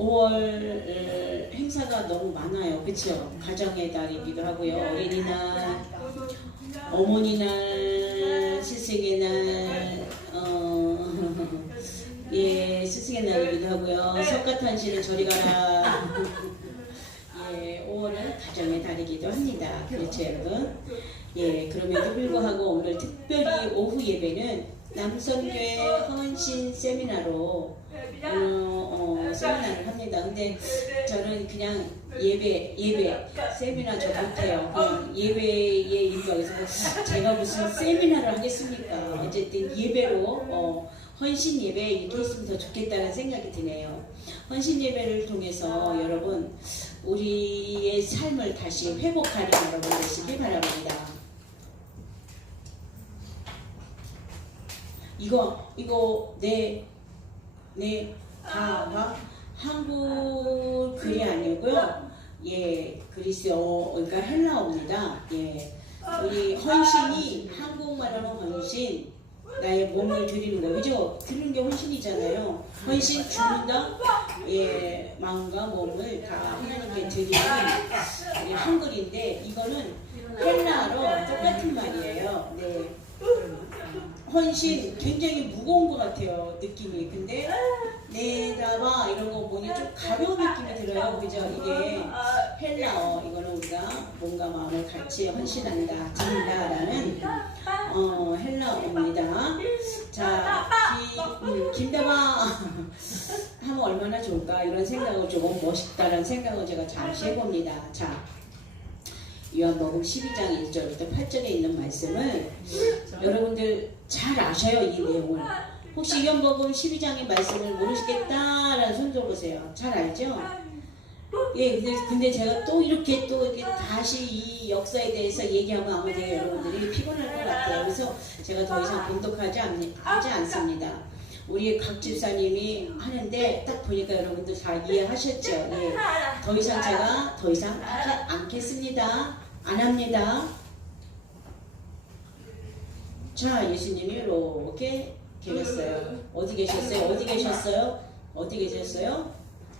5월 행사가 너무 많아요. 그쵸? 가정의 달이기도 하고요. 어린이날, 어머니날, 스승의 날, 예, 스승의 날이기도 하고요. 석가탄신을 저리 가라. 예, 5월은 가정의 달이기도 합니다. 그렇죠, 여러분? 예, 그럼에도 불구하고 오늘 특별히 오후 예배는 남성교회 헌신 세미나로 세미나를 합니다. 근데 저는 그냥 예배 세미나 저 못해요. 그냥 예배에 일각에서 제가 무슨 세미나를 하겠습니까? 어쨌든 예배로 헌신 예배 이렇게 했으면 더 좋겠다는 생각이 드네요. 헌신 예배를 통해서 여러분 우리의 삶을 다시 회복하는 여러분 되시기 바랍니다. 이거 다 한국 글이 아니고요. 예, 그리스어 그러니까 헬라어입니다. 예, 우리 헌신이 한국말로는 헌신, 나의 몸을 드리는 거, 그죠? 드리는 게 헌신이잖아요. 헌신 주는다. 예, 마음과 몸을 다 하나님께 드리는 한글인데 이거는 헬라어로 똑같은 말이에요. 네. 헌신 굉장히 무거운 것 같아요, 느낌이. 근데 네다바 이런 거 보니 좀 가벼운 느낌이 들어요. 그죠? 이게 헬라어, 이거는 우리가 몸과 마음을 같이 헌신한다, 드린다라는 헬라어입니다. 자, 김다바 하면 얼마나 좋을까 이런 생각을 조금 멋있다라는 생각을 제가 잠시 해봅니다. 자, 요한복음 12장 1절부터 8절에 있는 말씀을 여러분들 잘 아셔요, 이 내용을. 혹시 요한복음 12장의 말씀을 모르시겠다라는 손 들어보세요. 잘 알죠? 예, 근데 제가 또 이렇게 다시 이 역사에 대해서 얘기하면 아마 되게 여러분들이 피곤할 것 같아요. 그래서 제가 더 이상 본독하지 않습니다. 우리 각 집사님이 하는데 딱 보니까 여러분들 잘 이해하셨죠? 예. 더 이상 제가 하지 않겠습니다. 안 합니다. 자, 예수님이 이렇게 계셨어요. 어디 계셨어요?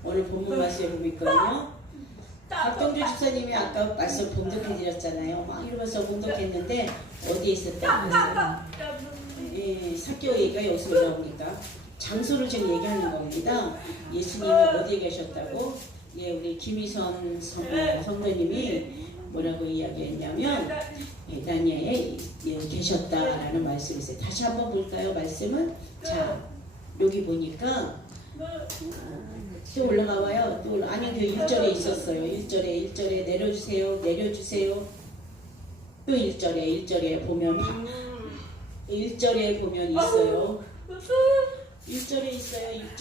오늘 본문 말씀에 보면 있거든요. 박동주 집사님이 아까 말씀 봉독해드렸잖아요. 막 이러면서 봉독했는데 어디에 있었다고 했어요? 예, 사교 얘기가 여기서 나오니까 장소를 지금 얘기하는 겁니다. 예수님이 어디에 계셨다고? 예, 우리 김희선 성도님이 뭐라고 이야기했냐면 베다니아에 계셨다라는 말씀이 있어요. 다시 한번 볼까요? 말씀은 자, 여기 보니까 또 올라가 봐요. 아니 그 1절에 있었어요. 1절에 내려주세요. 또 1절에 보면 1절에 보면 있어요. 1절에 있어요. 1절.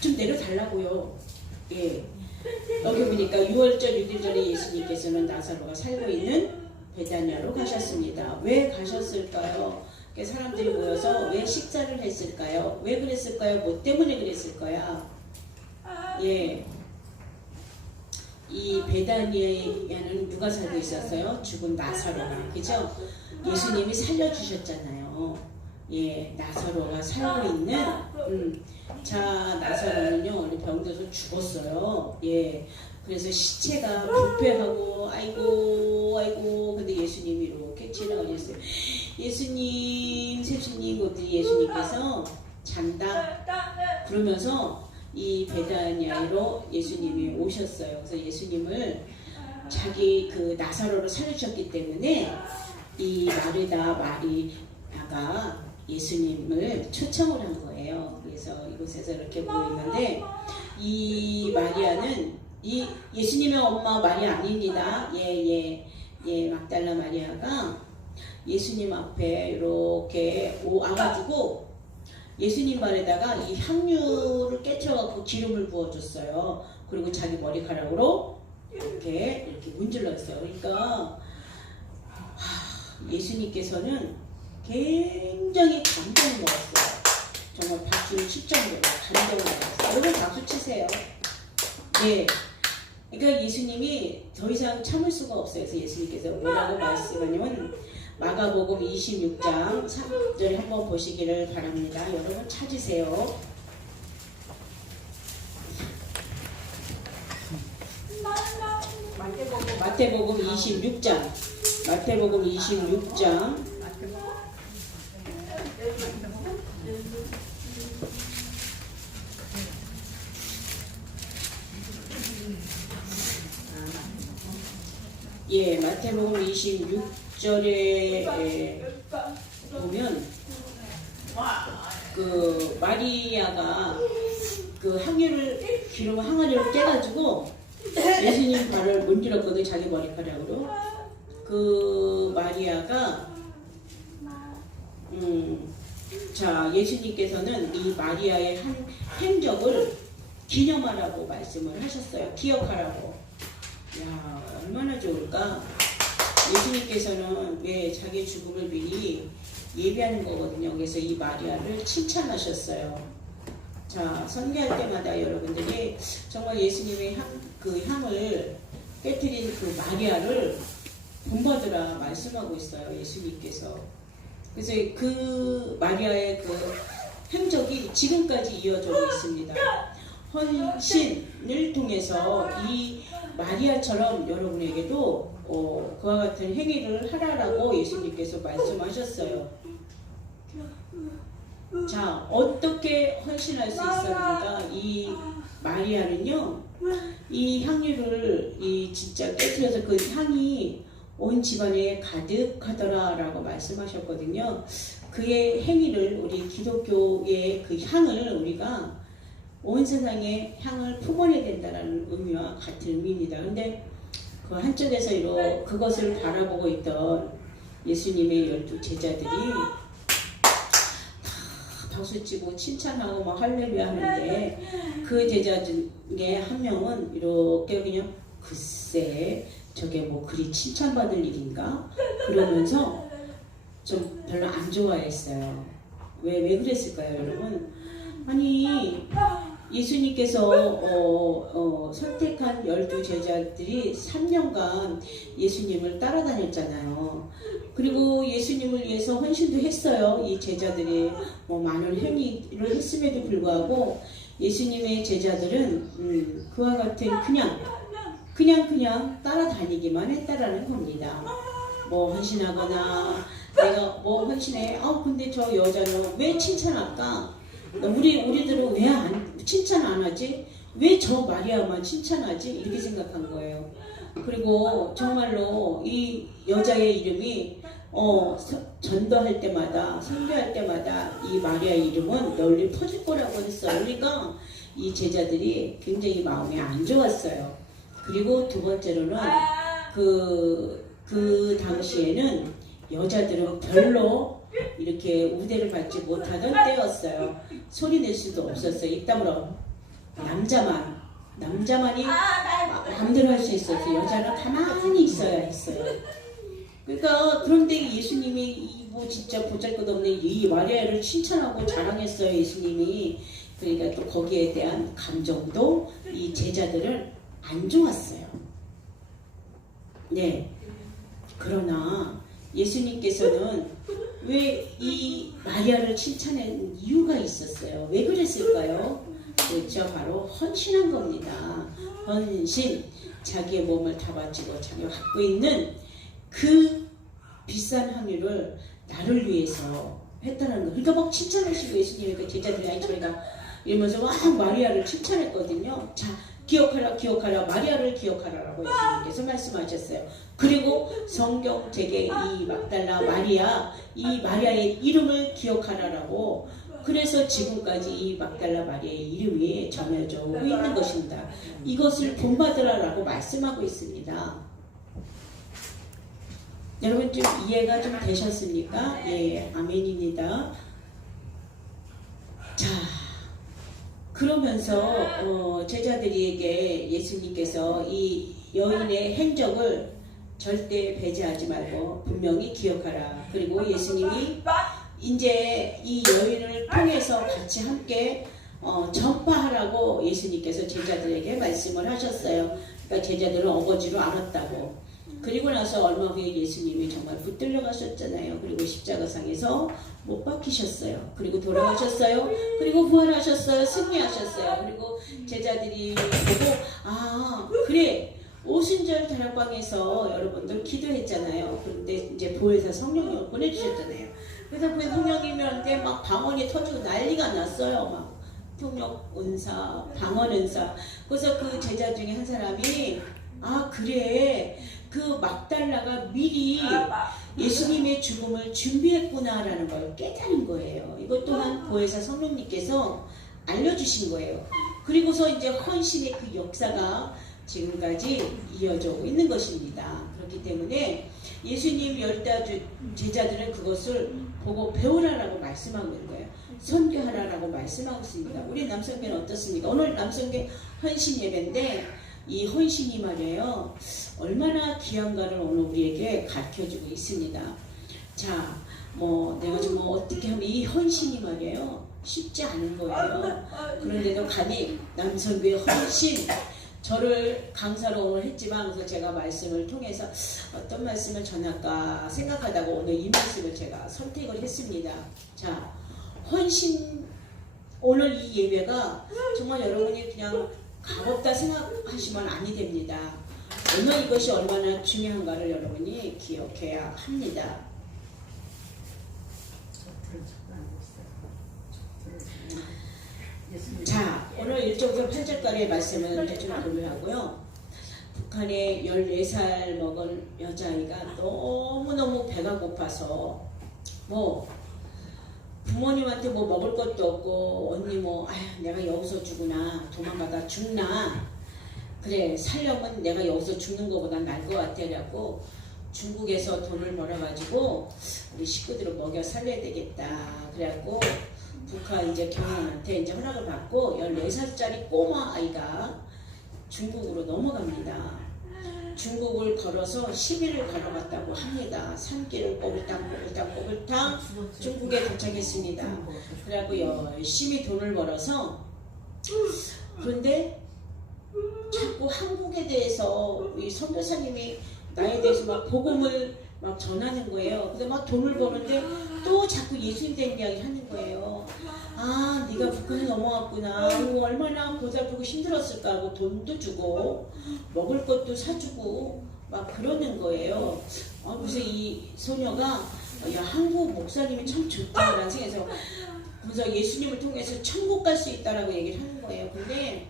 좀 내려달라고요. 예. 여기 보니까 6월절 6일절에 예수님께서는 나사로가 살고 있는 베다니아로 가셨습니다. 왜 가셨을까요? 사람들이 모여서 왜 식사를 했을까요? 왜 그랬을까요? 뭐 때문에 그랬을 거야? 예. 이 베다니아에는 누가 살고 있었어요? 죽은 나사로가. 그죠? 예수님이 살려주셨잖아요. 예, 나사로가 살고 있는 자, 나사로는요 원래 병들어서 죽었어요. 예, 그래서 시체가 부패하고 아이고 근데 예수님이 이렇게 지나가셨어요. 예수님 그랬더니 예수님께서 잔다 그러면서 이 베다니아로 예수님이 오셨어요. 그래서 예수님을 자기 그 나사로를 살려주셨기 때문에 이 마리아가 예수님을 초청을 한 거예요. 그래서 이곳에서 이렇게 모였는데 이 마리아는 이 예수님의 엄마 마리아 아닙니다. 예, 막달라 마리아가 예수님 앞에 이렇게 와가지고 예수님 발에다가 이 향유를 깨쳐갖고 기름을 부어줬어요. 그리고 자기 머리카락으로 이렇게 문질렀어요. 그러니까 예수님께서는 굉장히 감동을 먹었어요. 정말 박수를 칠 정도로 감동을 먹었어요. 여러분 박수 치세요. 예. 그러니까 예수님이 더 이상 참을 수가 없어요. 그래서 예수님께서 뭐라고 말씀하냐면 마가복음 26장 3절에 한번 보시기를 바랍니다. 여러분 찾으세요. 마태복음 26장. 마태복음 26장. 예, 마태복음 26절에 보면 그 마리아가 그 기름 항아리를 깨가지고 예수님 발을 문질렀거든요. 자기 머리카락으로. 그 마리아가 자, 예수님께서는 이 마리아의 한 행적을 기념하라고 말씀을 하셨어요. 기억하라고. 야, 얼마나 좋을까? 예수님께서는 왜 자기 죽음을 미리 예비하는 거거든요. 그래서 이 마리아를 칭찬하셨어요. 자, 선교할 때마다 여러분들이 정말 예수님의 그 향을 깨뜨린 그 마리아를 본받으라 말씀하고 있어요. 예수님께서. 그래서 그 마리아의 그 행적이 지금까지 이어져 있습니다. 헌신을 통해서 이 마리아처럼 여러분에게도 그와 같은 행위를 하라라고 예수님께서 말씀하셨어요. 자, 어떻게 헌신할 수 있었는가? 이 마리아는요, 이 향유를 진짜 깨뜨려서 그 향이 온 집안에 가득하더라라고 말씀하셨거든요. 그의 행위를, 우리 기독교의 그 향을 우리가 온 세상에 향을 품어내야 된다는 의미와 같은 의미입니다. 근데 그 한쪽에서 그것을 바라보고 있던 예수님의 12 제자들이 박수치고 칭찬하고 막 할렐루야 하는데 그 제자 중에 한 명은 이렇게 그냥 글쎄 저게 뭐 그리 칭찬받을 일인가? 그러면서 좀 별로 안 좋아했어요. 왜 그랬을까요, 여러분? 아니 예수님께서 선택한 12 제자들이 3년간 예수님을 따라다녔잖아요. 그리고 예수님을 위해서 헌신도 했어요. 이 제자들이 많은 행위를 했음에도 불구하고 예수님의 제자들은 그와 같은 그냥 따라다니기만 했다라는 겁니다. 뭐 헌신하거나 내가 뭐 헌신해. 근데 저 여자는 왜 칭찬할까? 우리들은 왜 칭찬 안 하지? 왜 저 마리아만 칭찬하지? 이렇게 생각한 거예요. 그리고 정말로 이 여자의 이름이 전도할 때마다 선교할 때마다 이 마리아의 이름은 널리 퍼질 거라고 했어요. 그러니까 이 제자들이 굉장히 마음이 안 좋았어요. 그리고 두 번째로는 그 당시에는 여자들은 별로 이렇게 우대를 받지 못하던 때였어요. 소리 낼 수도 없었어요. 입 다물어. 남자만이 마음대로 할 수 있었어요. 여자는 가만히 있어야 했어요. 그러니까 그런데 예수님이 뭐 진짜 보잘것없는 이 마리아를 칭찬하고 자랑했어요. 예수님이. 그러니까 또 거기에 대한 감정도 이 제자들은 안 좋았어요. 네. 그러나 예수님께서는 왜 이 마리아를 칭찬한 이유가 있었어요. 왜 그랬을까요? 그렇죠. 바로 헌신한 겁니다. 헌신. 자기의 몸을 다 바치고 자기가 갖고 있는 그 비싼 향유를 나를 위해서 했다는 거. 그러니까 막 칭찬하시고 예수님이 그 제자들이 아이처리가 이러면서 막 마리아를 칭찬했거든요. 자, 기억하라, 마리아를 기억하라라고 예수님께서 말씀하셨어요. 그리고 성경 제게 이 막달라 마리아, 이 마리아의 이름을 기억하라라고. 그래서 지금까지 이 막달라 마리아의 이름이 전해져 오고 있는 것입니다. 이것을 본받으라라고 말씀하고 있습니다. 여러분 좀 이해가 좀 되셨습니까? 예, 아멘입니다. 자, 그러면서 제자들에게 예수님께서 이 여인의 행적을 절대 배제하지 말고 분명히 기억하라. 그리고 예수님이 이제 이 여인을 통해서 같이 함께 전파하라고 예수님께서 제자들에게 말씀을 하셨어요. 그러니까 제자들은 어거지로 알았다고. 그리고 나서 얼마 후에 예수님이 정말 붙들려 가셨잖아요. 그리고 십자가상에서 못 박히셨어요. 그리고 돌아가셨어요. 그리고 부활하셨어요. 승리하셨어요. 그리고 제자들이 보고 아 그래 오순절 다락방에서 여러분들 기도했잖아요. 그런데 이제 보혜사 성령님을 보내주셨잖아요. 그래서 그 성령님한테 막 방언이 터지고 난리가 났어요. 막 통역 은사, 방언 은사. 그래서 그 제자 중에 한 사람이 아 그래 그 막달라가 미리 예수님의 죽음을 준비했구나라는 걸 깨달은 거예요. 이것 또한 보혜사 성령님께서 알려주신 거예요. 그리고서 이제 헌신의 그 역사가 지금까지 이어져 있는 것입니다. 그렇기 때문에 예수님 열다 제자들은 그것을 보고 배우라라고 말씀하고 있는 거예요. 선교하라라고 말씀하고 있습니다. 우리 남성교는 어떻습니까? 오늘 남성교 헌신 예배인데 이 헌신이 말이에요. 얼마나 귀한가를 오늘 우리에게 가르쳐주고 있습니다. 자, 뭐 내가 좀 뭐 어떻게 하면 이 헌신이 말이에요. 쉽지 않은 거예요. 그런데도 간이 남성교의 헌신 저를 강사로 오늘 했지만 그래서 제가 말씀을 통해서 어떤 말씀을 전할까 생각하다가 오늘 이 말씀을 제가 선택을 했습니다. 자, 헌신 오늘 이 예배가 정말 여러분이 그냥 가볍다 생각하시면 아니 됩니다. 오늘 이것이 얼마나 중요한가를 여러분이 기억해야 합니다. 자, 오늘 1절부터 8절까지의 말씀은 대충 공유하고요. 북한의 14살 먹은 여자아이가 너무너무 배가 고파서 뭐 부모님한테 뭐 먹을 것도 없고 언니 뭐 아휴 내가 여기서 죽으나 도망가다 죽나 그래 살려면 내가 여기서 죽는 것보다 나을 것 같아 그래갖고 중국에서 돈을 벌어가지고 우리 식구들을 먹여 살려야 되겠다 그래갖고 북한 이제 경영한테 이제 허락을 받고 14살짜리 꼬마 아이가 중국으로 넘어갑니다. 중국을 걸어서 10일을 걸어갔다고 합니다. 산길을 꼬불탕 중국에 도착했습니다. 그래갖고 열심히 돈을 벌어서 그런데 자꾸 한국에 대해서 이 선교사님이 나에 대해서 막 복음을 막 전하는 거예요. 근데 막 돈을 버는데 또 자꾸 예수님 된 이야기 하는 거예요. 아, 네가 북한에 넘어갔구나. 이거 얼마나 보살피고 힘들었을까 하고 돈도 주고 먹을 것도 사주고 막 그러는 거예요. 그래서 이 소녀가 야, 한국 목사님이 참 좋다라는 생각에서 그래서 예수님을 통해서 천국 갈 수 있다라고 얘기를 하는 거예요. 근데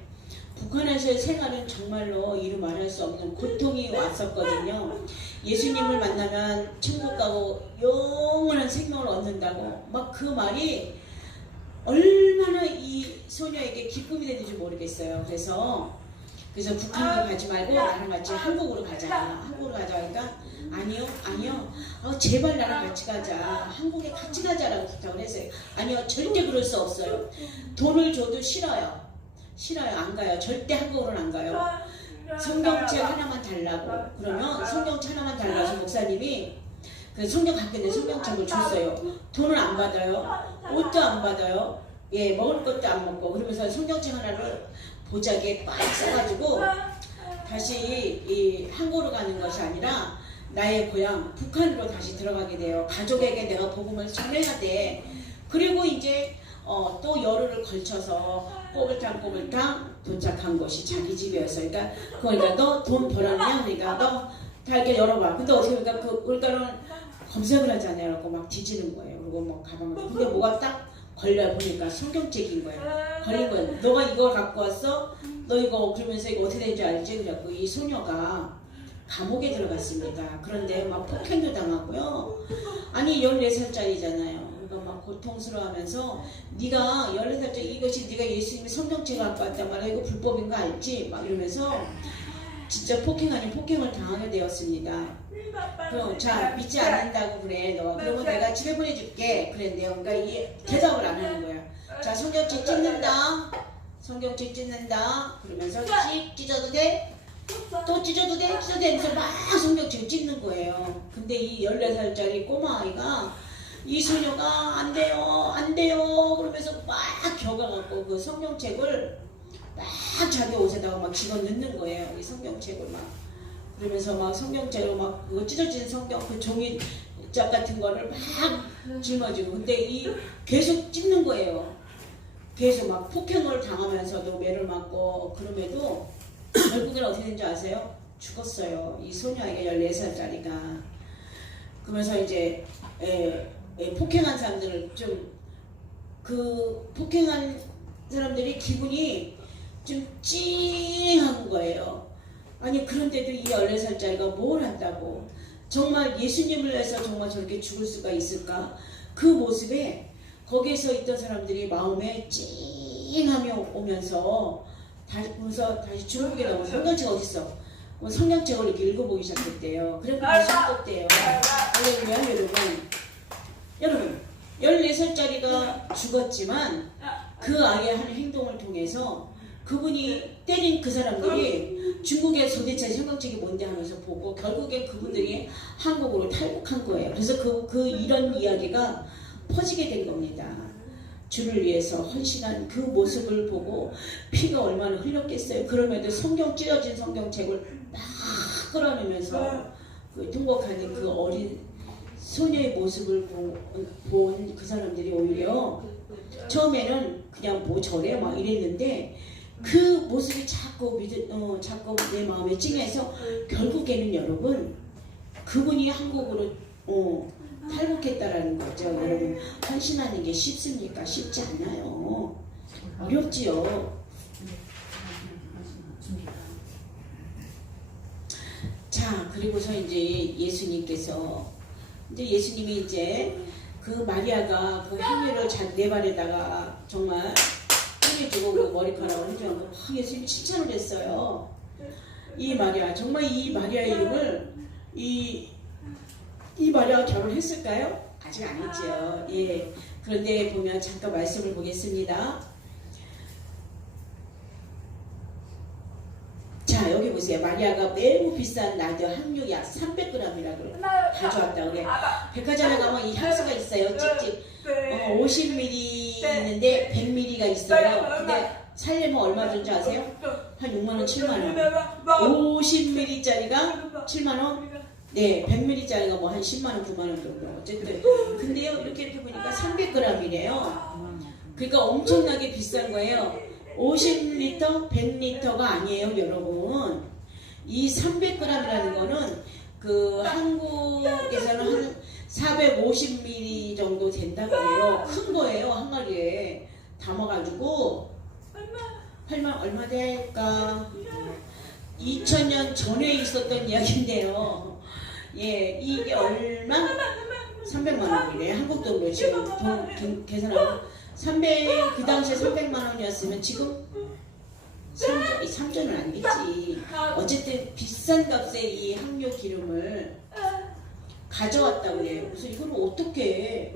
북한에서의 생활은 정말로 이루 말할 수 없는 고통이 왔었거든요. 예수님을 만나면 천국 가고 영원한 생명을 얻는다고 막 그 말이 얼마나 이 소녀에게 기쁨이 되는지 모르겠어요. 그래서 북한으로 가지 말고 나랑 같이 한국으로 가자. 한국으로 가자 하니까 아니요. 제발 나랑 같이 가자. 한국에 같이 가자라고 부탁을 했어요. 아니요, 절대 그럴 수 없어요. 돈을 줘도 싫어요. 안 가요. 절대 한국으로는 안 가요. 성경책 하나만 달라고. 그러면 성경책 하나만 달라서 목사님이 성경 갖겠는데 성경책을 줬어요. 돈을 안 받아요. 옷도 안 받아요. 예, 먹을 것도 안 먹고. 그러면서 성경책 하나를 보자기에 꽉 싸가지고 다시 이 한국으로 가는 것이 아니라 나의 고향 북한으로 다시 들어가게 돼요. 가족에게 내가 복음을 전해야 돼. 그리고 이제 또 열흘을 걸쳐서 꼬불탕 도착한 것이 자기 집이었어. 그러니까 너 돈 벌었냐? 그러니까 너 다 이렇게 열어봐. 근데 어떻게 그러니까는 검색을 하잖아요. 그러고 막 뒤지는 거예요. 그리고 뭐 가방을. 근데 뭐가 딱 걸려 보니까 성경책인 거야. 걸린 거야. 너가 이걸 갖고 왔어? 너 이거 그러면서 이거 어떻게 되는지 알지? 그래갖고 이 소녀가 감옥에 들어갔습니다. 그런데 막 폭행도 당하고요. 아니 14살짜리잖아요. 그러니까 막 고통스러워하면서 네가 14살짜리 이것이 네가 예수님의 성경책을 갖고 왔단 말이야. 이거 불법인 거 알지? 막 이러면서 진짜 폭행 아닌 폭행을 당하게 되었습니다. 그럼 자 믿지 않는다고 그래 너 그러면 내가 집에 보내줄게 그랬는데요. 그러니까 이 대답을 안 하는 거야. 자 성경책 찢는다 그러면서 찢어도 돼? 또 찢어도 돼? 하면서 막 성경책을 찢는 거예요. 근데 이 14살짜리 꼬마 아이가 이 소녀가 안 돼요 그러면서 막 겨가갖고 그 성경책을 막 자기 옷에다가 막 집어 넣는 거예요. 이 성경책을 막 그러면서 막 성경책으로 막 그거 찢어진 성경 그 종이짝 같은 거를 막 짊어지고 근데 이 계속 찢는 거예요. 계속 막 폭행을 당하면서도 매를 맞고 그럼에도 결국엔 어떻게 된지 아세요? 죽었어요. 이 소녀에게 14살짜리가. 그러면서 이제 폭행한 사람들을 좀 그 폭행한 사람들이 기분이 좀 찡한 거예요. 아니 그런데도 이 14살짜리가 뭘 한다고 정말 예수님을 위해서 정말 저렇게 죽을 수가 있을까? 그 모습에 거기에서 있던 사람들이 마음에 찡하며 오면서 다시 중국에 나온 성경책 어딨어? 성경책을 이렇게 읽어보기 시작했대요. 그래서 무섭대요. 할렐루야 여러분 14살짜리가 죽었지만 그 아이의 하는 행동을 통해서 그분이 때린 그 사람들이 중국의 도대체 성경책이 뭔데 하면서 보고 결국에 그분들이 한국으로 탈북한 거예요. 그래서 이런 이야기가 퍼지게 된 겁니다. 주를 위해서 헌신한 그 모습을 보고 피가 얼마나 흘렸겠어요. 그럼에도 찢어진 성경책을 막 끌어내면서 그 통곡하는 그 어린 소녀의 모습을 본 그 사람들이 오히려 처음에는 그냥 뭐 저래 막 이랬는데 그 모습이 자꾸 내 마음에 찡해서 결국에는 여러분 그분이 한국으로 탈북했다라는 거죠. 여러분 헌신하는 게 쉽습니까? 쉽지 않아요. 어렵지요. 자 그리고서 이제 예수님이 이제 그 마리아가 그 향유를 내 발에다가 정말 뿌려주고 그 머리카락을 해주고 막 예수님이 칭찬을 했어요. 이 마리아 정말 이 마리아 이름을 이 마리아가 결혼했을까요? 아직 안 했죠. 예. 그런데 보면 잠깐 말씀을 보겠습니다. 자 여기 보세요. 마리아가 매우 비싼 나드 향유 약 300g이라고 가져왔다 그래. 백화점에 가면 이 향수가 있어요. 찍찍 50ml 있는데 100ml가 있어요. 근데 살려면 얼마 준지 아세요? 한 6만원 7만원 50ml짜리가 7만원 네 100ml짜리가 뭐 한 10만원 9만원 정도 어쨌든 근데요 이렇게 보니까 300g이래요. 그러니까 엄청나게 비싼 거예요. 50L, 100L가 아니에요, 여러분. 이 300g이라는 거는 그 한국에서는 한 450ml 정도 된다고 해요. 큰 거예요, 항아리에 담아가지고. 8만 얼마 될까? 2000년 전에 있었던 이야기인데요. 예, 이게 얼마? 300만 원이래. 한국 돈으로 지금 돈 계산하면. 그 당시에 300만 원이었으면 지금 3조는 아니겠지. 어쨌든 비싼 값에 이 향료 기름을 가져왔다고 해요. 그래서 이걸 어떻게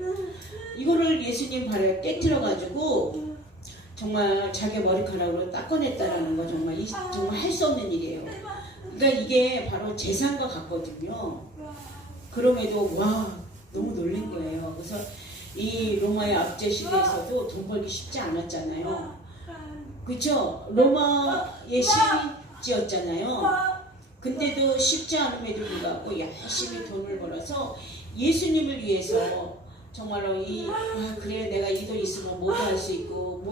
이거를 예수님 발에 깨트려가지고 정말 자기 머리카락으로 닦아냈다라는 거 정말 할 수 없는 일이에요. 그러니까 이게 바로 재산과 같거든요. 그럼에도 와 너무 놀란 거예요. 그래서 이 로마의 압제 시대에서도 돈 벌기 쉽지 않았잖아요. 그렇죠? 로마의 식민지였잖아요. 근데도 쉽지 않음에도 불구하고 열심히 돈을 벌어서 예수님을 위해서 정말로 그래 내가 이 돈 있으면 뭐도 할 수 있고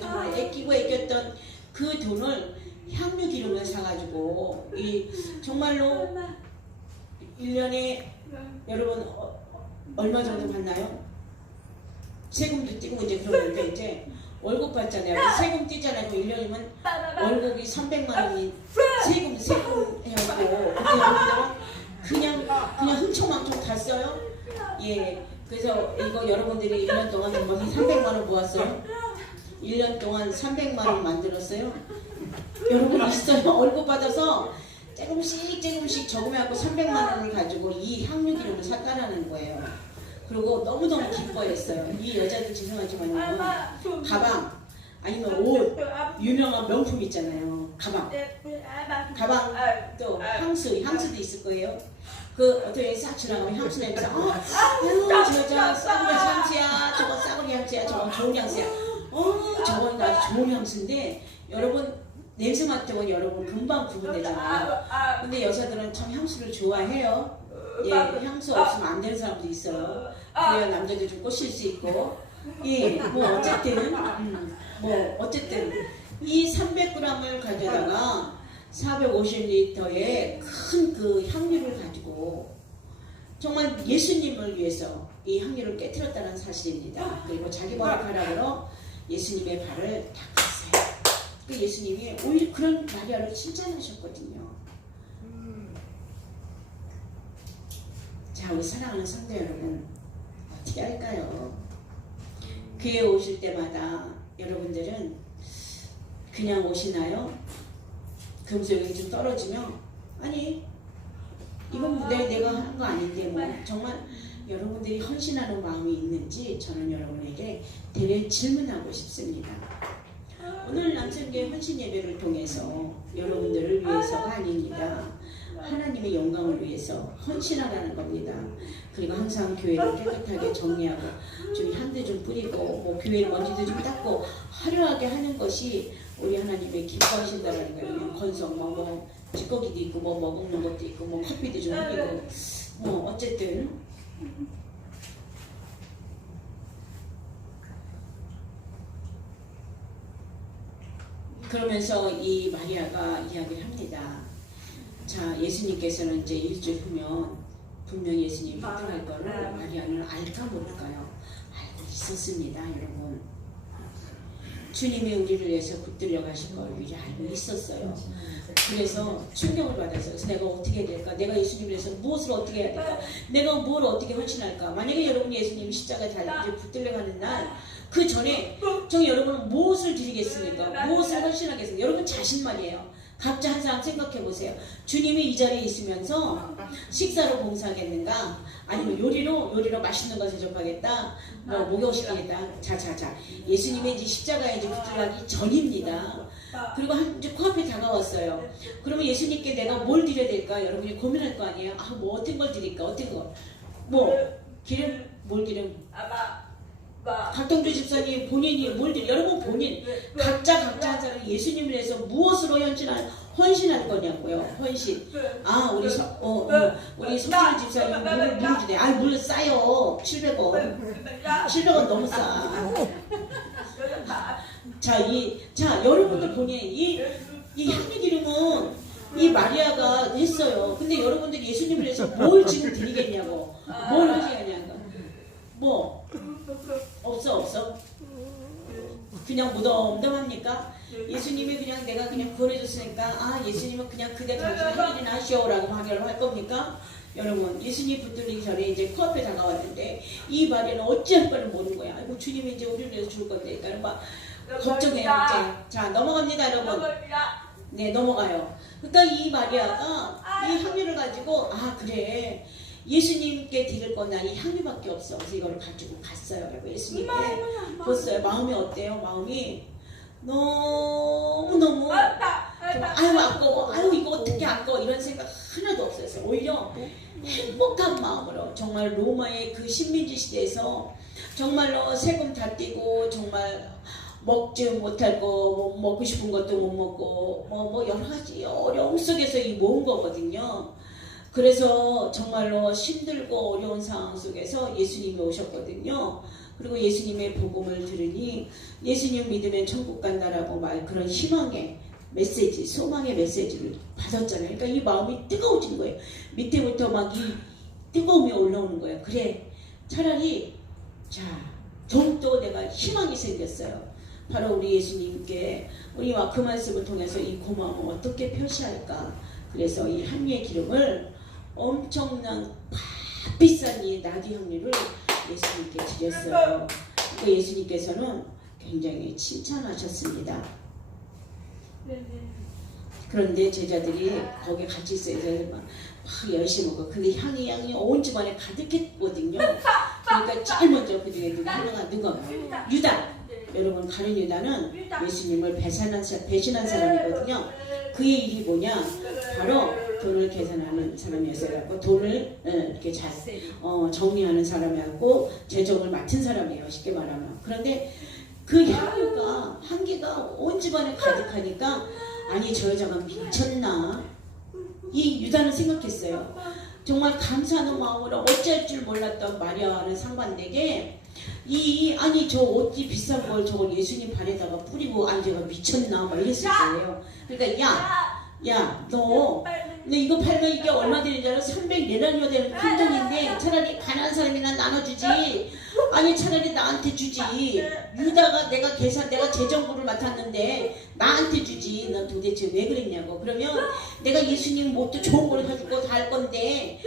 정말 아꼈던 그 돈을 향유 기름을 사가지고 정말로 1년에 여러분 얼마 정도 받나요? 세금도 떼고 이제 그러는데 이제 월급 받잖아요. 세금 떼잖아요. 그 1년이면 월급이 300만 원이 세금 해갖고 그때 여러분들은 그냥 흥청망청 다 써요. 예. 그래서 이거 여러분들이 1년 동안 300만 원 모았어요. 1년 동안 300만 원 만들었어요. 여러분 있어요. 월급 받아서 조금씩 저금해갖고 300만 원을 가지고 이 향유 기름을 샀다라는 거예요. 그리고 너무너무 기뻐했어요. 이 여자들 죄송하지만요. 가방 아니면 옷 유명한 명품 있잖아요. 가방 또 향수도 있을 거예요. 그 어떻게 싹 지나가면 향수 냄새 저 여자 싸구려 향수야. 저거 싸구려 향수야. 저건 좋은 향수야. 저건 아주 좋은 향수인데 여러분 냄새 맡으면 여러분 금방 구분되잖아요. 근데 여자들은 참 향수를 좋아해요. 예, 향수 없으면 안 되는 사람도 있어요. 그래야 남자들 좀 꼬실 수 있고. 예, 뭐 어쨌든 이 300g을 가져다가 450리터의 큰 그 향유를 가지고 정말 예수님을 위해서 이 향유를 깨뜨렸다는 사실입니다. 그리고 자기 머리카락으로 예수님의 발을 닦았어요. 그 예수님이 오히려 그런 마리아를 칭찬하셨거든요. 자, 우리 사랑하는 성도 여러분, 어떻게 할까요? 교회 오실 때마다 여러분들은 그냥 오시나요? 금수역이 좀 떨어지면 아니 이건 내가 하는 거 아닌데 뭐 정말 여러분들이 헌신하는 마음이 있는지 저는 여러분에게 대례 질문하고 싶습니다. 오늘 남성교회 헌신 예배를 통해서 여러분들을 위해서가 아닙니다. 하나님의 영광을 위해서 헌신하라는 겁니다. 그리고 항상 교회를 깨끗하게 정리하고 좀 향도 좀 뿌리고 뭐 교회 먼지도 좀 닦고 화려하게 하는 것이 우리 하나님의 기뻐하신다는 거예요. 건성 뭐 찌꺼기도 있고 뭐 먹는 것도 있고 뭐 커피도 좀 뿌리고 뭐 어쨌든 그러면서 이 마리아가 이야기를 합니다. 자, 예수님께서는 이제 일주일 후면 분명히 예수님이 들어갈 거를 마리아는 알까 모를까요? 알고 있었습니다, 여러분. 주님이 우리를 위해서 붙들려 가실 걸 미리 알고 있었어요. 그래서 충격을 받았어요. 그래서 내가 어떻게 해야 될까? 내가 예수님을 위해서 무엇을 어떻게 해야 될까? 내가 뭘 어떻게 헌신할까? 만약에 여러분이 예수님이 십자가에 달려 붙들려 가는 날, 그 전에 저 여러분은 무엇을 드리겠습니까? 무엇을 헌신하겠습니까? 여러분 자신만이에요. 각자 한 사람 생각해 보세요. 주님이 이 자리에 있으면서 식사로 봉사하겠는가? 아니면 요리로 맛있는 것을 접하겠다? 뭐 목욕시키겠다? 자. 예수님의 이제 십자가에 이제 붙들어가기 전입니다. 그리고 이제 코앞에 다가왔어요. 그러면 예수님께 내가 뭘 드려야 될까? 여러분이 고민할 거 아니에요? 아, 뭐 어떤 걸 드릴까? 어떤 거? 뭐 기름? 뭘 기름? 박동주 집사님 본인이 뭘 드려? 여러분 본인 각자 한 사람이 예수님을 위해서 무엇으로 헌신할 거냐고요. 헌신. 아, 우리 석진호 집사님 물 주네. 아, 물 싸요. 700원. 700원 너무 싸. 자, 여러분들 본인 이 향유 기름은 이 마리아가 했어요. 근데 여러분들 예수님을 위해서 뭘 지금 드리겠냐고. 뭘 하시겠냐고. 뭐 없어. 그냥 무덤덤합니까? 예수님이 그냥 내가 그냥 구원해줬으니까 아 예수님은 그냥 그대 당신 할 일이나 하시오라고 하기를 할 겁니까? 여러분 예수님 붙들리기 전에 이제 코앞에 다가왔는데 이 마리아는 어찌할 바를 모르는 거야. 아이고 주님이 이제 우리를 위해서 죽을 건데 그러니까 막 걱정해요. 자 넘어갑니다 여러분. 네 넘어가요. 그러니까 이 마리아가 이 향유를 가지고 아 그래 예수님께 드릴 건 난 이 향유밖에 없어. 그래서 이걸 가지고 갔어요. 여러분 예수님께 보았어요. 마음이 어때요? 마음이 너무너무 아유 아까워. 아유 이거 어떻게 아까워. 이런 생각 하나도 없었어요. 오히려 행복한 마음으로 정말 로마의 그 식민지 시대에서 정말로 세금 다 떼고 정말 먹지 못할 거, 뭐 먹고 싶은 것도 못 먹고 뭐 여러 가지 어려움 속에서 이 모은 거거든요. 그래서 정말로 힘들고 어려운 상황 속에서 예수님이 오셨거든요. 그리고 예수님의 복음을 들으니 예수님 믿으면 천국 간다라고 말 그런 희망의 메시지, 소망의 메시지를 받았잖아요. 그러니까 이 마음이 뜨거워진 거예요. 밑에부터 막 이 뜨거움이 올라오는 거예요. 그래, 차라리 자, 더욱더 내가 희망이 생겼어요. 바로 우리 예수님께 우리와 그 말씀을 통해서 이 고마움을 어떻게 표시할까? 그래서 이 향유의 기름을 엄청난 비싼 이 나디 향유를 예수님께 드렸어요. 그 예수님께서는 굉장히 칭찬하셨습니다. 그런데 제자들이 거기 같이 있어요. 막 열심히 먹고 근데 향이 온 집안에 가득했거든요. 그러니까 제일 먼저 그 중에 누가 유다. 여러분 다른 유다는 예수님을 배신한 사람이거든요. 그의 일이 뭐냐? 바로 돈을 계산하는 사람이었어요. 돈을 이렇게 잘 정리하는 사람이었고 재정을 맡은 사람이에요. 쉽게 말하면. 그런데 그 향기가 온 집안에 가득하니까 아니 저 여자가 미쳤나? 이 유다는 생각했어요. 정말 감사하는 마음으로 어찌할 줄 몰랐던 마리아와는 상반되게 아니 저 어찌 비싼 걸 저걸 예수님 발에다가 뿌리고 아니 제가 미쳤나 막 이랬을 거예요. 그러니까 너 이거 팔면 이게 얼마 되는 줄 알아? 300레나리오 되는 큰 돈인데 차라리 가난한 사람이나 나눠주지. 아니 차라리 나한테 주지. 유다가 내가 재정부를 맡았는데 나한테 주지. 넌 도대체 왜 그랬냐고. 그러면 내가 예수님 뭣도 좋은 걸 사주고 다 할 건데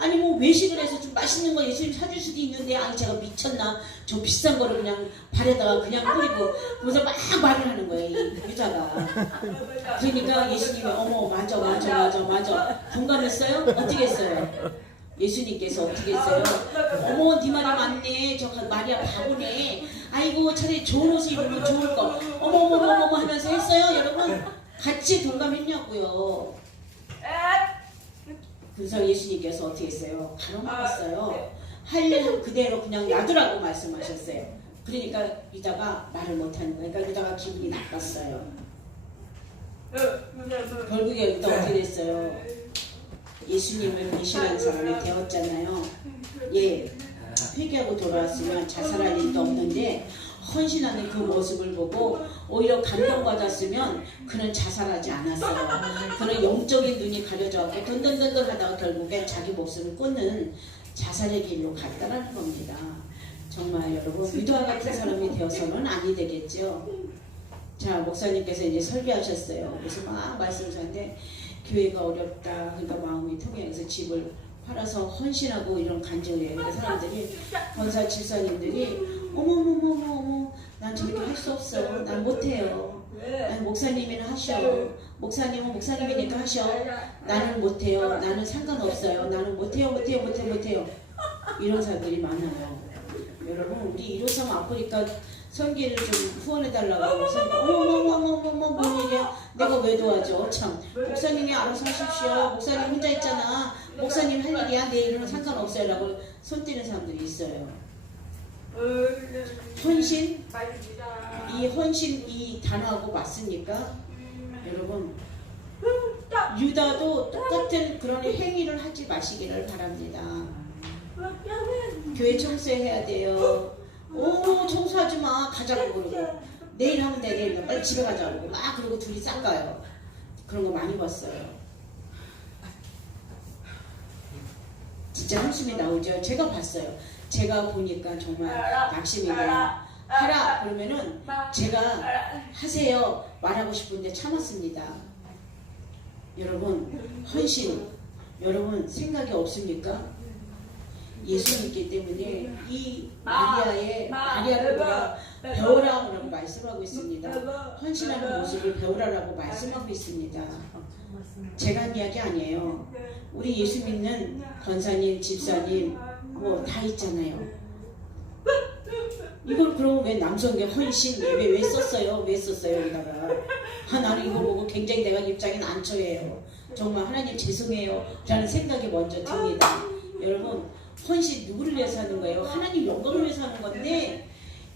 아니 외식을 해서 좀 맛있는 거 예수님 사줄 수도 있는데 아니 제가 미쳤나? 저 비싼 거를 그냥 발에다가 그냥 뿌리고 그래서 막 말을 하는 거예요 이 유다가. 그러니까 예수님이 어머 맞아 공감했어요? 어떻게 했어요? 예수님께서 어떻게 했어요? 어머 네 말이 맞네. 저 마리아 바보네. 아이고 차라리 좋은 옷을 입으면 좋을 거. 어머 하면서 했어요 여러분? 같이 동감했냐고요. 그래서 예수님께서 어떻게 했어요? 가로막았어요. 할 일 그대로 그냥 놔두라고 말씀하셨어요. 그러니까 유다가 말을 못하는 거예요. 그러니까 유다가 기분이 나빴어요. 결국에 유다 어떻게 됐어요? 예수님을 배신한 사람이 되었잖아요. 회개하고 돌아왔으면 자살할 일도 없는데 헌신하는 그 모습을 보고 오히려 감동받았으면 그는 자살하지 않았어요. 그는 영적인 눈이 가려져갖고 던던던던 하다가 결국엔 자기 목숨을 끊는 자살의 길로 갔다라는 겁니다. 정말 여러분 유다와 같은 사람이 되어서는 아니 되겠죠. 자 목사님께서 이제 설교하셨어요. 그래서 막 말씀하셨는데 교회가 어렵다. 그러니까 마음이 통해서 집을 팔아서 헌신하고 이런 간증을 해요. 그러니까 사람들이 권사 집사님들이 어머 난 저렇게 할 수 없어. 난 못해요. 난 목사님이나 하셔. 목사님은 목사님이니까 하셔. 나는 못해요. 나는 상관없어요. 나는 못해요. 이런 사람들이 많아요. 여러분 우리 153 아프리카 선교를 좀 후원해달라고 어머 뭔 일이야. 내가 왜 도와줘. 참 목사님이 알아서 하십시오. 목사님 혼자 있잖아. 목사님 할 일이야. 내 일은 상관없어요 라고 손 떼는 사람들이 있어요. 헌신? 이 헌신 이 단어하고 맞습니까? 여러분 유다도 똑같은 그런 행위를 하지 마시기를 바랍니다. 교회 청소해야 돼요. 청소하지 마. 가자고 그러고 내일 하면 돼. 내일 빨리 집에 가자고 막 그러고 둘이 싸가요. 그런 거 많이 봤어요. 진짜 한숨이 나오죠. 제가 봤어요. 제가 보니까 정말 낙심이 돼요. 하라 그러면은 제가 하세요 말하고 싶은데 참았습니다. 여러분 헌신 여러분 생각이 없습니까? 예수 믿기 때문에 이 마리아를 배우라고 말씀하고 있습니다. 헌신하는 모습을 배우라고 말씀하고 있습니다. 제가 한 이야기 아니에요. 우리 예수 믿는 권사님, 집사님 다 있잖아요. 이걸 그럼 왜 남성계 헌신 예배 왜 썼어요? 여기다가 나는 이걸 보고 굉장히 내가 입장이 난처해요. 정말 하나님 죄송해요 라는 생각이 먼저 듭니다. 여러분 헌신 누구를 위해서 하는 거예요? 하나님 영광을 위해서 하는 건데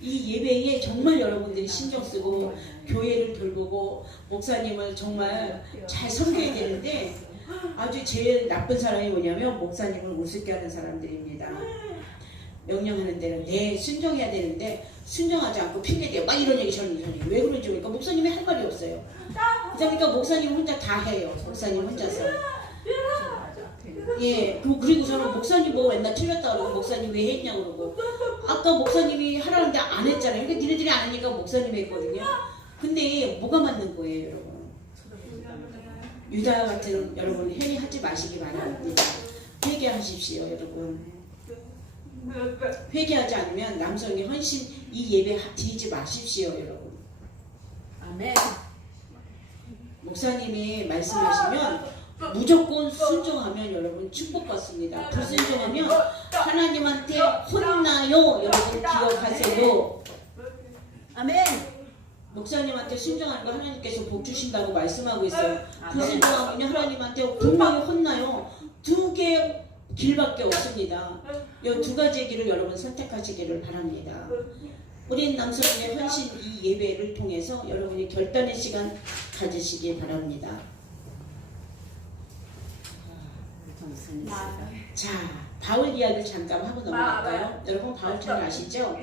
이 예배에 정말 여러분들이 신경 쓰고 교회를 돌보고 목사님을 정말 잘 섬겨야 되는데 아주 제일 나쁜 사람이 뭐냐면 목사님을 우습게 하는 사람들입니다. 명령하는 대로 순종해야 되는데 순종하지 않고 핑계대요. 막 이런 얘기 저런 얘기. 왜 그런지 모르니까 목사님이 할 말이 없어요. 그러니까 목사님 혼자 다 해요. 목사님 혼자서. 그리고 저는 목사님 보고 맨날 틀렸다 그러고 목사님 왜 했냐고 그러고 아까 목사님이 하라는데 안 했잖아요. 그러니까 니네들이 안 하니까 목사님이 했거든요. 근데 뭐가 맞는 거예요 여러분? 유다 같은 여러분 행위 하지 마시기 바랍니다. 회개하십시오 여러분. 회개하지 않으면 남성의 헌신 이 예배 드리지 마십시오 여러분. 아멘. 목사님이 말씀하시면 무조건 순종하면 여러분 축복받습니다. 불순종하면 하나님한테 혼나요. 여러분 기억하세요. 아멘. 목사님한테 순종하는 거 하나님께서 복 주신다고 말씀하고 있어요. 불순종하면 하나님한테 분명히 혼나요. 두 개 길밖에 없습니다. 이 두 가지의 길을 여러분 선택하시기를 바랍니다. 우리 남성의 헌신 이 예배를 통해서 여러분이 결단의 시간 가지시기 바랍니다. 자, 바울 이야기를 잠깐 하고 넘어갈까요? 여러분 바울 잘 아시죠?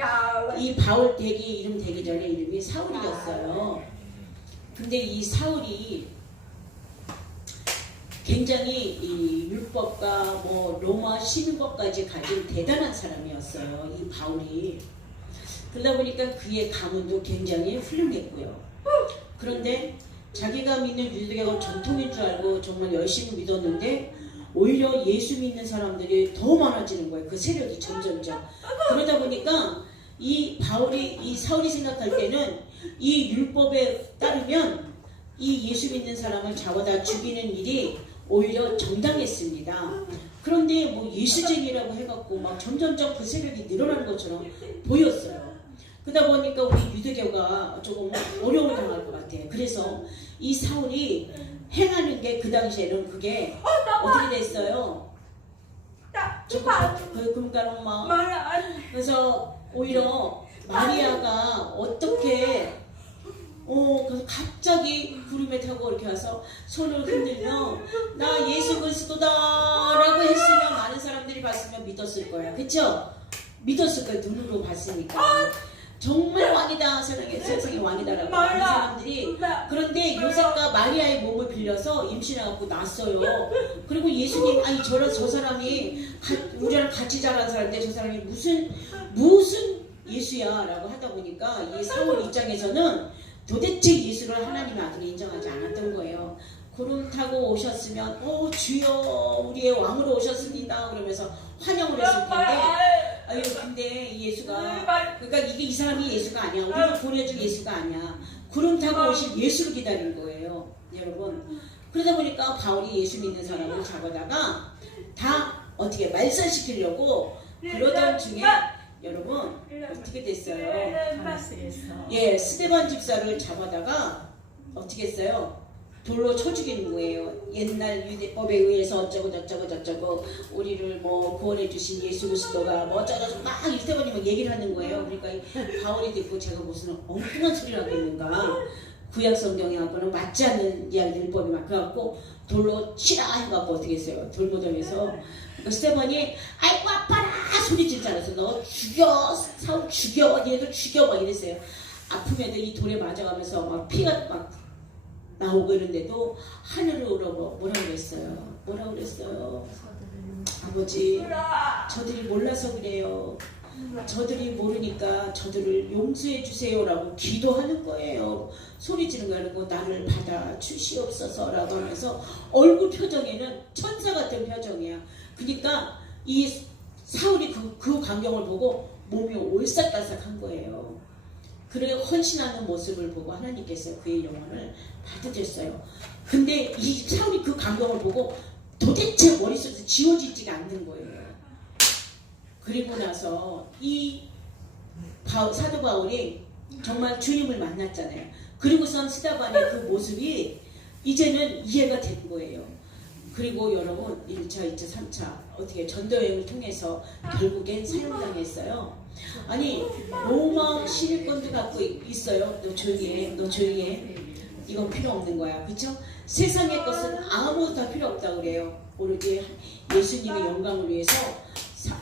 이 바울 이름 되기 전에 이름이 사울이었어요. 근데 이 사울이 굉장히 이 율법과 뭐 로마 시민법까지 가진 대단한 사람이었어요. 이 바울이. 그러다 보니까 그의 가문도 굉장히 훌륭했고요. 그런데 자기가 믿는 유대교가 전통인 줄 알고 정말 열심히 믿었는데 오히려 예수 믿는 사람들이 더 많아지는 거예요. 그 세력이 점점점. 그러다 보니까 이 사울이 생각할 때는 이 율법에 따르면 이 예수 믿는 사람을 잡아다 죽이는 일이 오히려 정당했습니다. 그런데 뭐 예수쟁이라고 해갖고 막 점점점 그 세력이 늘어나는 것처럼 보였어요. 그러다 보니까 우리 유대교가 조금 어려움을 당할 것 같아요. 그래서 이 사울이 행하는 게 그 당시에는 그게 어떻게 됐어요? 그 금가롱 막 그래서 오히려 마리아가 어떻게 그래서 갑자기 구름에 타고 이렇게 와서 손을 흔들며 나 예수 그리스도다 라고 했으면 많은 사람들이 봤으면 믿었을 거야. 그쵸? 믿었을 거야. 눈으로 봤으니까. 정말 왕이다. 세상의 왕이다라고 많은 사람들이. 그런데 요셉과 마리아의 몸을 빌려서 임신해갖고 낳았어요. 그리고 예수님 아니 저 사람이 우리랑 같이 자란 사람인데 저 사람이 무슨 예수야 라고 하다 보니까 이 사울 입장에서는 도대체 예수를 하나님의 아들로 인정하지 않았던 거예요. 구름 타고 오셨으면 주여 우리의 왕으로 오셨습니다 그러면서 환영을 했을 텐데 근데 예수가 그러니까 이게 이 사람이 예수가 아니야. 우리를 보내줄 예수가 아니야. 구름 타고 오실 예수를 기다린 거예요. 여러분. 그러다 보니까 바울이 예수 믿는 사람을 잡아다가 다 어떻게 말살시키려고 그러던 중에 여러분 어떻게 됐어요? 예, 스데반 집사를 잡아다가 어떻게 했어요? 돌로 쳐 죽이는 거예요. 옛날 유대법에 의해서 어쩌고 저쩌고 우리를 뭐 구원해 주신 예수 그리스도가 뭐 어쩌고 막 스데반이 막 얘기를 하는 거예요. 그러니까 바울이 듣고 제가 무슨 엉뚱한 소리를 하고 있는가? 구약 성경하고는 맞지 않는 이야기 율법이 막 그래갖고 돌로 치라 해갖고 어떻게 했어요? 돌무덤에서 스데반이 아이고 아파라 소리 지르지 않았어. 너 죽여 사울 죽여 얘들 죽여 막 이랬어요. 아프면 이 돌에 맞아가면서 막 피가 막 나오고 이런데도 하늘으로 뭐라고 그랬어요? 뭐라고 그랬어요? 아버지 저들이 몰라서 그래요. 저들이 모르니까 저들을 용서해 주세요라고 기도하는 거예요. 소리 지르는 거 아니고 나를 받아 주시옵소서라고 하면서 얼굴 표정에는 천사 같은 표정이야. 그러니까 이 사울이 그 광경을 보고 몸이 올싹달싹한 거예요. 그래 헌신하는 모습을 보고 하나님께서 그의 영혼을 받으셨어요. 근데 이 사울이 그 광경을 보고 도대체 머릿속에서 지워지지가 않는 거예요. 그리고 나서 이 사도 바울이 정말 주님을 만났잖아요. 그리고선 스데반의 그 모습이 이제는 이해가 된 거예요. 그리고 여러분 1차, 2차, 3차 어떻게 전도여행을 통해서 결국엔 사형당했어요. 아니 로마 시민권도 갖고 있어요. 너 조용히 해. 이건 필요 없는 거야. 그쵸? 세상의 것은 아무것도 다 필요 없다고 그래요. 오로지 예수님의 영광을 위해서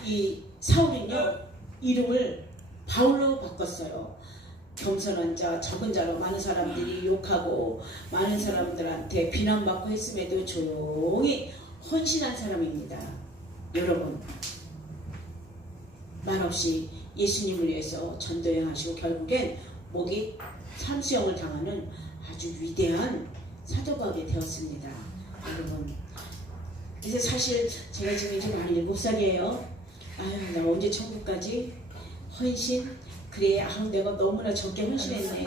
이 사울은요 이름을 바울로 바꿨어요. 겸손한 자, 적은 자로 많은 사람들이 욕하고 많은 사람들한테 비난받고 했음에도 조용히 헌신한 사람입니다. 여러분 말없이 예수님을 위해서 전도여행하시고 결국엔 목이 참수형을 당하는 아주 위대한 사도가 되었습니다. 여러분 이제 사실 제가 지금 이제 만 7살이에요. 아유 나 언제 천국까지 헌신 그래 내가 너무나 적게 헌신했네.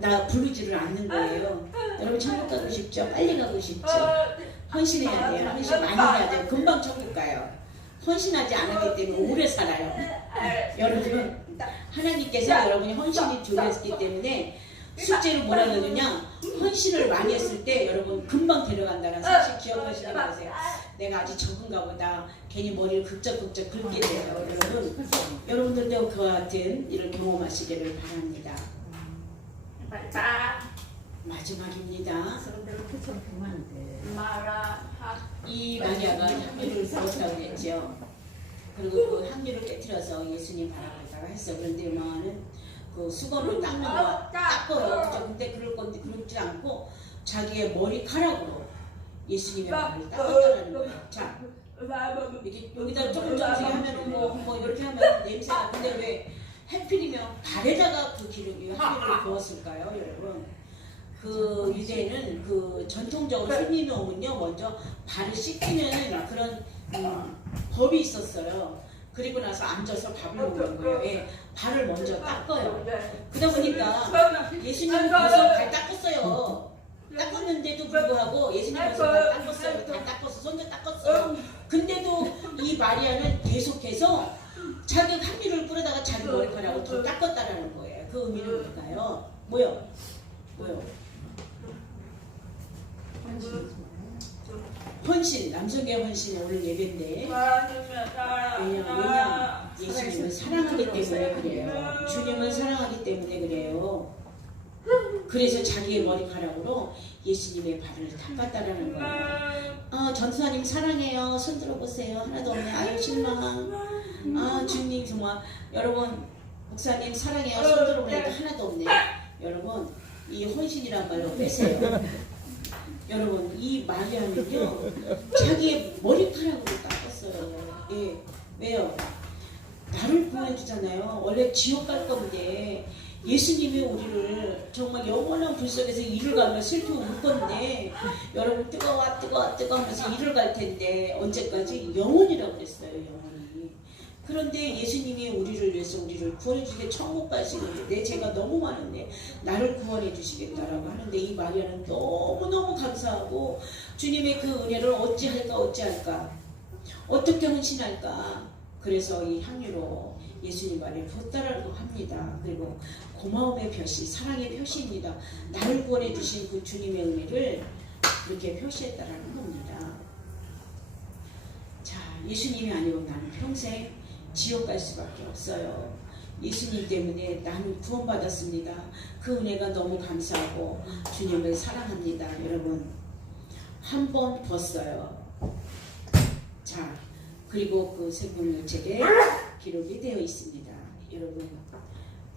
나 부르지를 않는 거예요. 여러분 천국 가고 싶죠? 빨리 가고 싶죠? 헌신해야 돼요. 헌신 많이 해야 돼요. 금방 천국 가요. 헌신하지 않았기 때문에 오래 살아요. 여러분 하나님께서 여러분이 헌신이 두렸기 때문에 실제로 뭐라 그러느냐 헌신을 많이 했을 때 여러분 금방 데려간다는 사실 기억하시기 바라세요. 내가 아직 적은가 보다. 괜히 머리를 극적극적 긁게 돼요. 여러분, 여러분들도 그와 같은 일을 경험하시기를 바랍니다. 마지막입니다. 이 마리아가 향유를 부었다고 했죠. 그리고 그 향유를 깨뜨려서 예수님 바라보다가 했어. 그런데 엄마는 그 수건으로 닦아요. 그죠? 근데 그럴 건데 그렇지 않고 자기의 머리카락으로 예수님의 발을 닦았다는 거예요. 자, 이렇게 여기다 조금 하면은 뭐 이렇게 하면 냄새가. 근데 왜 해필이면 발에다가 그 기름이 향유를 부었을까요, 여러분? 그 유대는 그 전통적으로 손님이 오면요 먼저 발을 씻기는 그런 법이 있었어요. 그리고 나서 앉아서 밥을 먹는 거예요. 예, 발을 먼저 닦아요. 그러다 보니까 예수님은 벌써 발 닦았어요. 닦았는데도 불구하고 예수님은 벌써 발 닦았어요. 다 닦았어. 손도 닦았어요. 근데도 이 마리아는 계속해서 자기 향유를 뿌려다가 자기 머리카락을 더 닦았다라는 거예요. 그 의미는 뭘까요? 뭐요? 헌신, 남성의 헌신이 오늘 예배인데 왜냐 예수님을 사랑하기 때문에 그래요. 주님을 사랑하기 때문에 그래요. 그래서 자기의 머리카락으로 예수님의 발을 닦았다라는 거예요. 전사님 사랑해요. 손 들어보세요. 하나도 없네. 아유 실망. 주님 정말. 여러분 목사님 사랑해요. 손 들어보니까 하나도 없네. 여러분 이 헌신이란 말로 빼세요. 여러분 이 마리아는요 자기의 머리카락으로 닦았어요. 예, 왜요? 나를 구해주잖아요. 원래 지옥 갈 건데 예수님이 우리를 정말 영원한 불 속에서 이를 가면 슬피 울 건데 여러분 뜨거워 하면서 이를 갈 텐데 언제까지? 영원이라고 그랬어요. 영원히. 그런데 예수님이 우리를 위해서 우리를 구원해 주시게 천국 가시는데 내 죄가 너무 많은데 나를 구원해 주시겠다라고 하는데 이 마리아는 너무너무 감사하고 주님의 그 은혜를 어찌할까 어떻게 헌신할까. 그래서 이 향유로 예수님 발에 부었다라고 합니다. 그리고 고마움의 표시, 사랑의 표시입니다. 나를 구원해 주신 그 주님의 은혜를 이렇게 표시했다라는 겁니다. 자, 예수님이 아니고 나는 평생 지옥 갈 수밖에 없어요. 예수님 때문에 나는 구원받았습니다. 그 은혜가 너무 감사하고 주님을 사랑합니다. 여러분 한 번 벗어요. 자, 그리고 그 생명책에 기록이 되어 있습니다. 여러분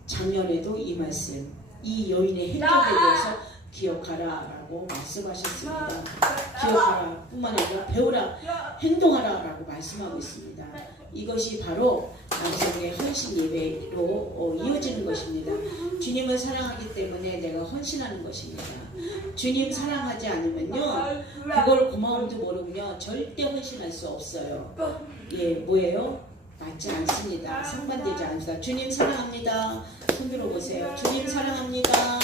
작년에도 이 말씀, 이 여인의 행적에 대해서 기억하라라고 말씀하셨습니다. 기억하라 뿐만 아니라 배우라, 행동하라라고 말씀하고 있습니다. 이것이 바로 남성의 헌신 예배로 이어지는 것입니다. 주님을 사랑하기 때문에 내가 헌신하는 것입니다. 주님 사랑하지 않으면요 그걸 고마움도 모르면요 절대 헌신할 수 없어요. 예, 뭐예요? 맞지 않습니다. 상반되지 않습니다. 주님 사랑합니다. 손 들어보세요. 주님 사랑합니다.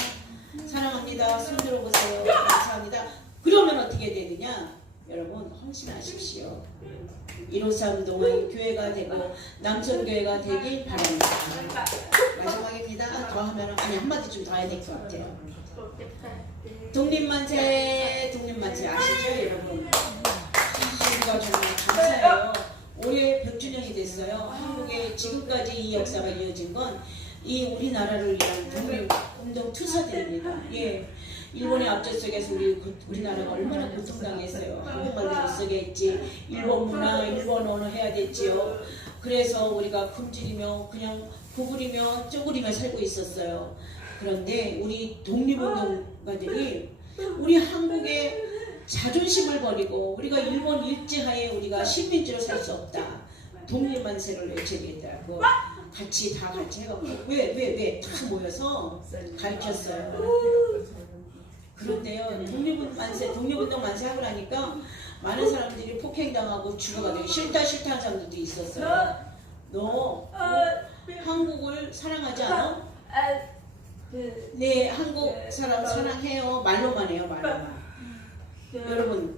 사랑합니다. 손 들어보세요. 감사합니다. 그러면 어떻게 되느냐? 여러분 헌신하십시오. 153 동안 교회가 되고 남성교회가 되길 바랍니다. 마지막입니다. 더 하면 한마디 좀 더 해야 될 것 같아요. 독립만세 아시죠 여러분? 우리가 정말 감사해요. 올해 100주년이 됐어요. 한국에 지금까지 이 역사가 이어진 건 이 우리나라를 위한 독립운동 투사들입니다. 예. 일본의 압제 속에서 우리나라가 얼마나 고통당했어요. 한국말도 못 쓰게 했지. 일본 문화, 일본 언어 해야 됐지요. 그래서 우리가 굶주리며 그냥 구부리며 쪼그리며 살고 있었어요. 그런데 우리 독립운동가들이 우리 한국의 자존심을 버리고 우리가 일본 일제하에 우리가 식민지로 살 수 없다. 독립만세를 외치겠다고 같이 해갖고 왜 다 모여서 가르쳤어요. 그런데요 독립운동 만세 하고 나니까 많은 사람들이 폭행당하고 죽어가지고 싫다 하는 사람들도 있었어요. 너 한국을 사랑하지 않아? 네, 한국 사람 사랑해요. 말로만 해요. 말로만. 여러분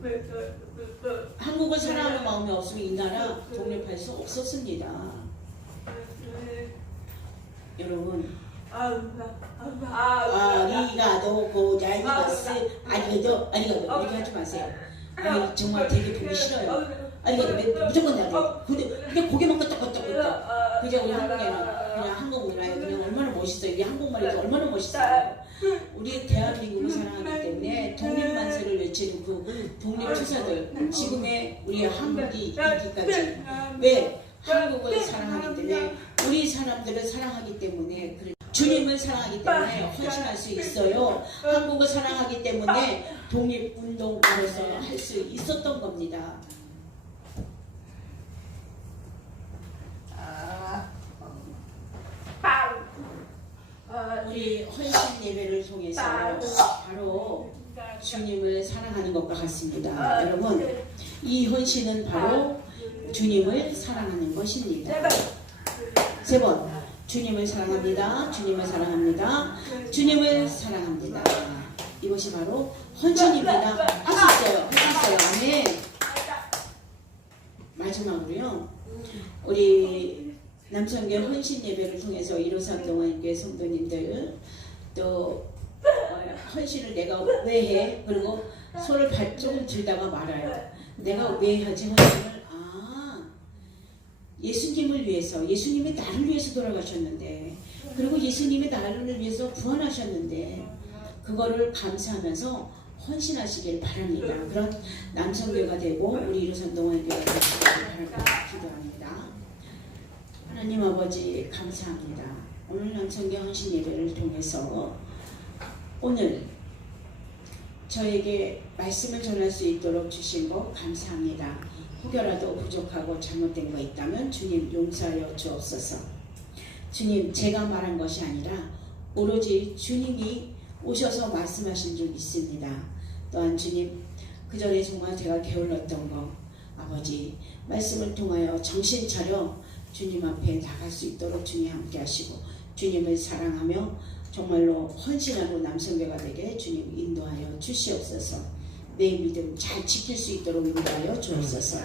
한국을 사랑하는 마음이 없으면 이 나라 독립할 수 없었습니다. 여러분 아리가도 고자이마스 아리가도 이렇게 하지 마세요. 아니 정말 되게 보기 싫어요. 아니 이거 무조건 해야 돼. 근데 그냥 고개만 끄덕끄덕끄덕. 그죠? 우리 한국에는 그냥 한국 문화에 그냥 얼마나 멋있어요. 이게 한국말이 얼마나 멋있어요. 우리 대한민국을 사랑하기 때문에 독립만세를 외치는 그 독립투사들 지금의 우리 한국이 있기까지 왜 한국을 사랑하기 때문에 우리 사람들을 사랑하기 때문에 주님을 사랑하기 때문에 헌신할 수 있어요. 한국을 사랑하기 때문에 독립운동으로서 할 수 있었던 겁니다. 우리 헌신 예배를 통해서 바로 주님을 사랑하는 것과 같습니다. 여러분, 이 헌신은 바로 주님을 사랑하는 것입니다. 세 번, 주님을 사랑합니다. 주님을 사랑합니다. 주님을 사랑합니다. 이것이 바로 헌신입니다. 할 수 있어요. 할 수 있어요. 아멘. 마지막으로요, 우리 남성교 헌신 예배를 통해서 153 동안교회 성도님들 또 헌신을 내가 왜 해? 그리고 손을 조금 들다가 말아요. 내가 왜 하지 헌신을? 예수님을 위해서, 예수님이 나를 위해서 돌아가셨는데, 그리고 예수님이 나를 위해서 구원하셨는데, 그거를 감사하면서 헌신하시길 바랍니다. 그런 남성교회가 되고 우리 153 동안교회가 되시길 바라고 기도합니다. 하나님 아버지 감사합니다. 오늘 남성교 헌신 예배를 통해서 오늘 저에게 말씀을 전할 수 있도록 주신 것 감사합니다. 혹여라도 부족하고 잘못된 거 있다면 주님 용서하여 주옵소서. 주님, 제가 말한 것이 아니라 오로지 주님이 오셔서 말씀하신 줄 믿습니다. 또한 주님, 그 전에 정말 제가 게을렀던 거 아버지 말씀을 통하여 정신 차려 주님 앞에 나갈 수 있도록 주님 함께 하시고 주님을 사랑하며 정말로 헌신하고 남성교가 되게 주님 인도하여 주시옵소서. 내 믿음 잘 지킬 수 있도록 인도하여 주옵소서.